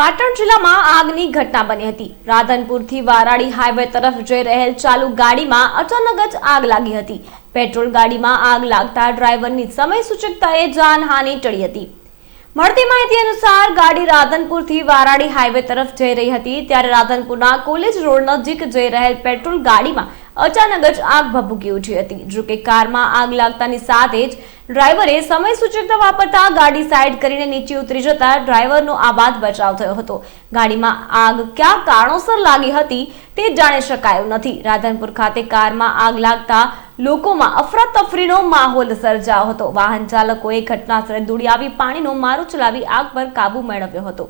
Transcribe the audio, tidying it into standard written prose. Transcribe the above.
પાટણ જિલ્લામાં આગની ઘટના બની હતી। રાધનપુરથી વારાડી હાઈવે તરફ જઈ રહેલ ચાલુ ગાડીમાં અચાનક જ આગ લાગી હતી। પેટ્રોલ ગાડીમાં આગ લાગતા ડ્રાઈવરની સમય સૂચકતાએ જાનહાનિ ટળી હતી। મળતી માહિતી અનુસાર ગાડી રાધનપુરથી વારાડી હાઈવે તરફ જઈ રહી હતી ત્યારે રાધનપુરના કોલેજ રોડ નજીક જઈ રહેલ પેટ્રોલ ગાડીમાં અચાનક જ આગ ભભૂકી ઉઠી હતી। જો કે કારમાં આગ લાગતાની સાથે જ ડ્રાઈવરે સમય સૂચકતા વાપરતા ગાડી સાઈડ કરીને નીચે ઉતરી જતા ડ્રાઈવરનો આબાદ બચાવ થયો હતો। ગાડીમાં આગ કયા કારણોસર લાગી હતી તે જાણી શકાયું નથી। રાધનપુર ખાતે કારમાં આગ લાગતા લોકોમાં અફરાતફરીનો માહોલ સર્જાયો હતો। વાહન ચાલકોએ ઘટનાસ્થળે દોડી આવી પાણીનો મારો ચલાવી આગ પર કાબુ મેળવ્યો હતો।